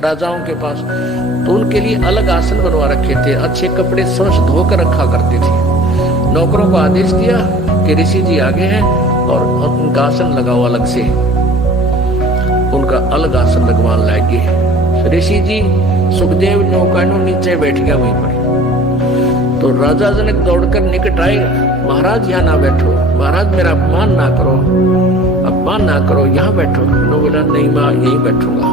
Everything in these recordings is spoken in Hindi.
राजाओं के पास, तो उनके लिए अलग आसन बनवा रखे थे, अच्छे कपड़े स्वच्छ धोकर रखा करते थे। नौकरों को आदेश दिया कि ऋषि जी आगे हैं और उनका आसन लगाओ, अलग से उनका अलग आसन लगवाने लगे। ऋषि जी सुखदेव नौकायनों नीचे बैठ गया वहीं पर। तो राजा जनक दौड़कर निकट आए, महाराज यहाँ ना बैठो, महाराज मेरा अपमान ना करो, अपमान ना करो, यहाँ बैठो। नो बोला नहीं मैं यहीं बैठूंगा।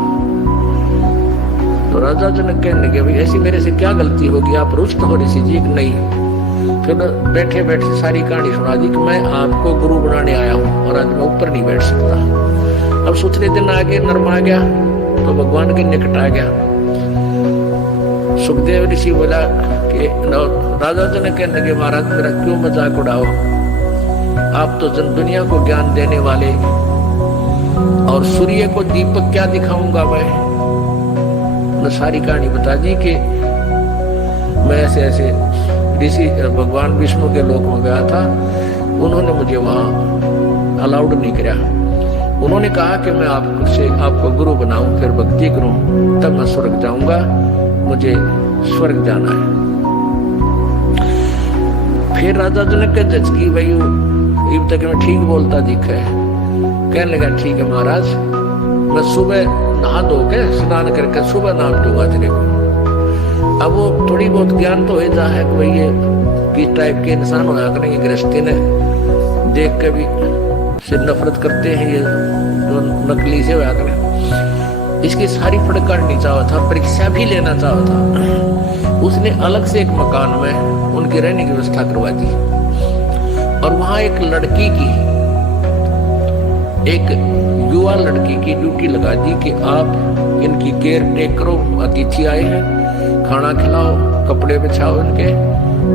तो राजा जनक कहने लगे भाई ऐसी मेरे से क्या गलती होगी, आप रुष्ट हो ऋषि जी? नहीं। फिर बैठे बैठे सारी कहानी सुना दी कि मैं आपको गुरु बनाने आया हूँ और आज मैं ऊपर नहीं बैठ सकता। अब सूत्रे दिन आगे नर्म आ गया तो भगवान के निकट आ गया। सुखदेव ऋषि बोला कि राजा जनक कहने लगे महाराज मेरा क्यों मजाक उड़ाओ, आप तो जन दुनिया को ज्ञान देने वाले, और सूर्य को दीपक क्या दिखाऊंगा मैं। सारी कहानी बता दी कि मैं ऐसे ऐसे ऋषि भगवान विष्णु के लोक में गया था, उन्होंने मुझे वहां अलाउड नहीं किया। उन्होंने कहा कि मैं आपको गुरु बनाऊं, फिर भक्ति करूं, तब मैं स्वर्ग जाऊंगा, मुझे स्वर्ग जाना है। फिर राजा जनक के जचकी भाई अब तक मैं ठीक बोलता दिखा है। कहने लगा ठीक है महाराज, मैं सुबह नहा धो के स्नान करके सुबह नाम दूंगा तेरे को। अब वो थोड़ी बहुत ज्ञान तो हो जा है कि भाई ये किस टाइप के इंसान होया करेंगे, गृहस्थी ने देख के भी से नफरत करते हैं, ये जो नकली से होया करें। इसकी सारी फड़कानी चाहा था, परीक्षा भी लेना चाहा था। उसने अलग से एक मकान में उनकी रहने की व्यवस्था करवा दी और वहां एक लड़की की, एक युवा लड़की की ड्यूटी लगा दी कि आप इनकी केयर टेक करो, अतिथि आए हैं, खाना खिलाओ, कपड़े बिछाओ इनके,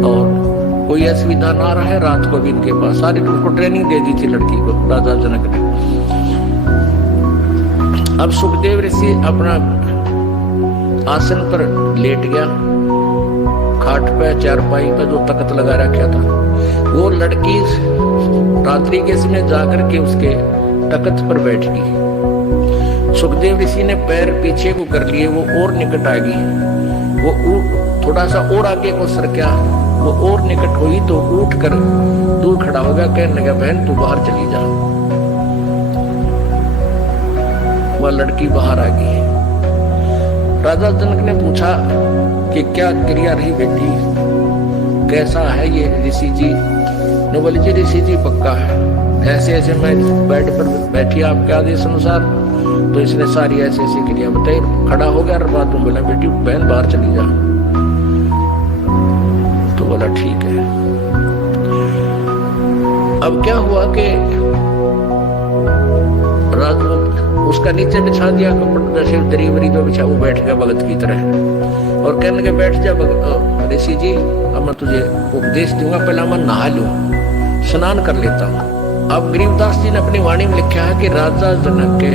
और कोई असुविधा ना रहे, रात को भी इनके पास। सारी उसको ट्रेनिंग दे दी थी लड़की को राजा जनक ने। अब सुखदेव ऋषि अपना आसन पर लेट गया, खाट पे चारपाई पे जो तख्त लगा रखा था। वो लड़की रात्रि के समय जाकर के उसके तख्त पर बैठ गई। सुखदेव ऋषि ने पैर पीछे को कर लिए, वो और निकट आ गई। वो थोड़ा सा और आगे को सरका, वो और निकट हुई तो उठ कर दूर खड़ा हो गया। कहने लगा बहन तू बाहर चली जा। वह लड़की बाहर आ गई। राजा जनक ने पूछा कि क्या क्रिया रही बेटी, कैसा है ये ऋषि जी? ने बोली जी ऋषि जी पक्का है, ऐसे ऐसे मैं बेड पर बैठी आपके आदेश अनुसार, तो इसने सारी ऐसी ऐसी क्रिया बताई। खड़ा हो गया और बात बोला बेटी बहन बाहर चली जा। तो बोला ठीक है। अब क्या हुआ कि उसका नीचे बिछा दिया कपड़ा, जैसे दरी वरी जो बिछा, वो बैठ गया भगत की तरह और कहने लगे बैठ जा ऋषि जी, अब मैं तुझे उपदेश दूंगा, पहला मैं नहा लूं, स्नान कर लेता हूं। अब गरीबदास जी ने अपनी वाणी में लिखा है कि राजा जनक के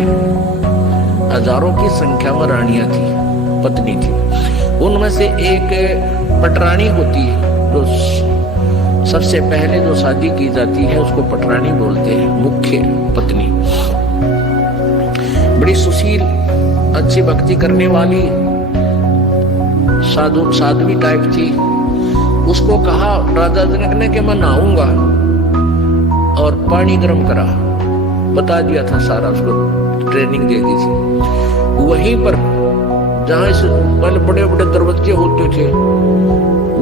हजारों की संख्या में रानियां थी, पत्नी थी। उनमें से एक पटरानी होती है, जो सबसे पहले जो शादी की जाती है उसको पटरानी बोलते हैं, मुख्य पत्नी। बड़ी सुशील, अच्छी भक्ति करने वाली साध्वी टाइप थी। उसको कहा राजा जनक ने कि मैं नहाऊंगा, और पानी गर्म करा, बता दिया था सारा, उसको ट्रेनिंग दे दी थी। वहीं पर जहां इस बड़े बड़े दरवाजे होते थे,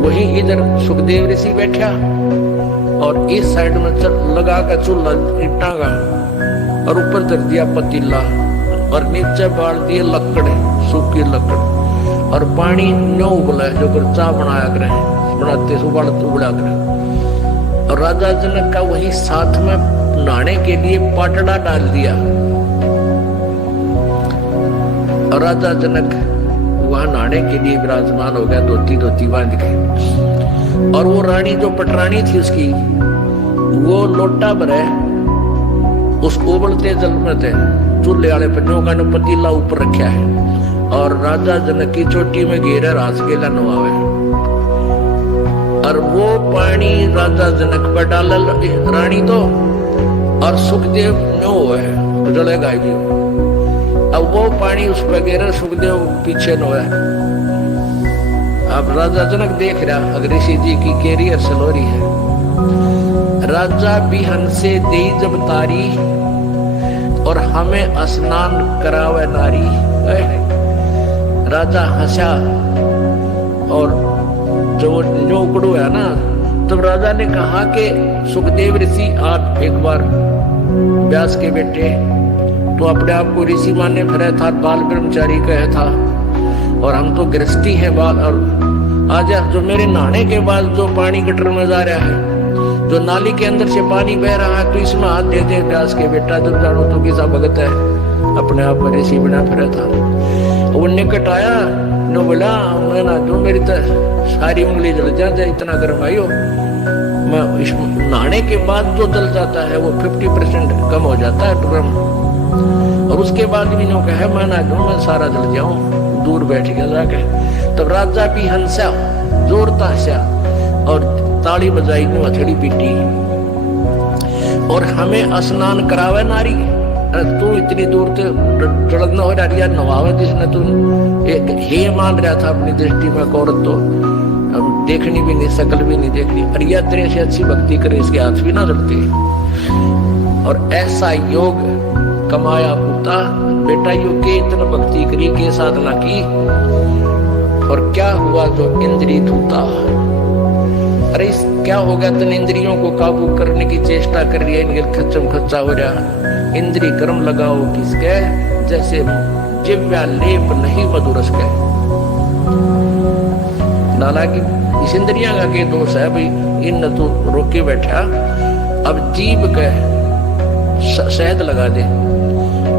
वहीं इधर सुखदेव ऋषि बैठा और इस साइड में लगा कर चूल्हा ईटा का, और ऊपर धर दिया पतीला और नीचे बाल दिए लकड़, सूखी लकड़, और पानी न उबला जो कर चाह बनाया करें, बनाते उबला करें। और राजा जनक का वही साथ में नहाने के लिए पाटड़ा डाल दिया, और राजा जनक वहां नहाने के लिए विराजमान हो गया, धोती बांध के। और वो रानी जो पटरानी थी उसकी, वो लोटा भरे उस उबलते जल में थे, चूल्हे वाले पन्नों का पतीला ऊपर रखा है, और राजा जनक की चोटी में घेरे रास गेला नवावे, और वो पानी राजा जनक पर डाल रानी तो, और सुखदेव नो है जलेगा भी। अब वो पानी उस पर गिर, सुखदेव पीछे न है। अब राजा जनक देख रहा अगर ऋषि जी की कैरियर सलोरी है। राजा बिहन से दे जब तारी और हमें स्नान करावे नारी। राजा हंसा और जो न्योकड़ो है ना, तब राजा ने कहा कि सुखदेव ऋषि आप एक बार व्यास के बेटे तो अपने आप को ऋषि मानने फिर था, बाल ब्रह्मचारी कहे था और हम तो गृहस्थी हैं बाल। और आज जो मेरे नहाने के बाद जो पानी गटर में जा रहा है, जो नाली के अंदर से पानी बह रहा है, तो इसमें हाथ दे दे व्यास के बेटा, जब जानो तो किसा भगत है, अपने आप में ऋषि बना फिर था। वो निकट आया नो बोला मैं ना जो मेरी तो सारी उंगली जल जाए, इतना गर्म आई हो। मैं इस नहाने के बाद जो जल जाता है वो 50% कम हो जाता है गर्म, और उसके बाद भी नो कहे मैं ना जो मैं सारा जल जाऊं, दूर बैठ गया जाके। तब राजा भी हंसा, जोरता हंसा और ताली बजाई में हथेली पीटी और हमें स्नान करावे नारी। तू इतनी दूर से चढ़ न हो रहा नवावे, जिसने तू एक हे मान रहा था अपनी दृष्टि में, औरत तो देखनी भी नहीं, शकल भी नहीं देखनी, अरिया तेरे से अच्छी भक्ति करे, इसके हाथ भी ना जलते। और ऐसा योग कमाया पुता बेटा, योग के इतना भक्ति करी के साधना की, और क्या हुआ जो इंद्री धूता। अरे क्या हो गया, तन इंद्रियों को काबू करने की चेष्टा कर रही है, इनके खच्चम खच्चा हो रहा। इंद्री कर्म लगाओ किसके, जैसे जिव्या लेप नहीं मधुरस के। हालांकि इस इंद्रिया का के दोष है भाई, इन तो रोके बैठा। अब जीभ के शहद लगा दे,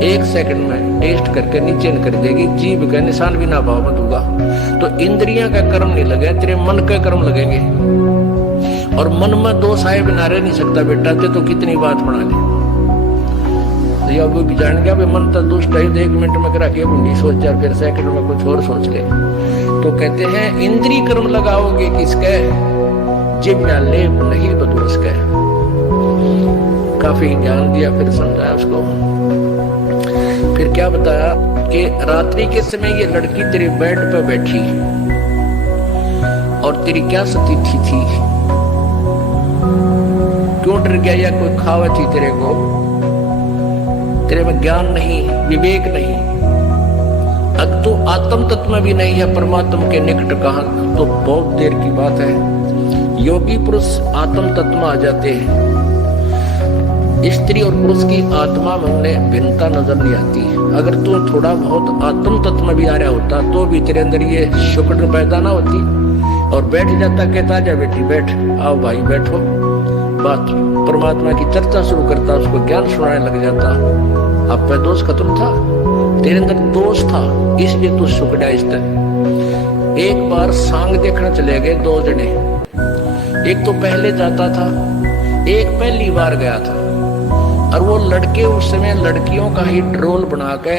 1 सेकंड में टेस्ट करके नीचे कर देगी, जीभ का निशान भी ना भाव मत होगा। तो इंद्रियां का कर्म नहीं लगे, तेरे मन के कर्म लगेंगे। और मन में दोष आए बिना रह नहीं सकता बेटा, ते तो कितनी बात बना ली। या वो भी जान गया भाई मन तो दुष्ट है, 1 मिनट में करा के बुंदी सोच जा, फिर सेकंड में कुछ और सोच ले। तो कहते हैं इंद्री कर्म लगाओगे किसके, जिव्या लेप नहीं मधुरस के। काफी ज्ञान दिया, फिर समझाया उसको। फिर क्या बताया कि रात्रि के समय ये लड़की तेरे बेड पे बैठी और तेरी क्या स्थिति थी, क्यों डर गया, या कोई खावा थी तेरे को, तेरे में ज्ञान नहीं, विवेक नहीं, अब तो आत्म तत्व में भी नहीं है, परमात्मा के निकट कहा, तो बहुत देर की बात है। योगी पुरुष आत्म तत्व में आ जाते हैं, स्त्री और पुरुष की आत्मा में उन्हें भिन्नता नजर नहीं आती। अगर तू थोड़ा बहुत आत्म तत्व में भी आ रहा होता तो भी तेरे अंदर ये शुक्र पैदा ना होती, और बैठ जाता, कहता जा बेटी बैठ, आओ भाई बैठो, बात परमात्मा की चर्चा शुरू करता, उसको ज्ञान सुनाने लग जाता। अब पे दोष खत्म था, तेरे अंदर दोष था, इसलिए तू सुकड़ा। इस तरह एक बार सांग देखने चले गए 2 जने, एक तो पहले जाता था, एक पहली बार गया था, और वो लड़के उस समय लड़कियों का ही ट्रोल बना के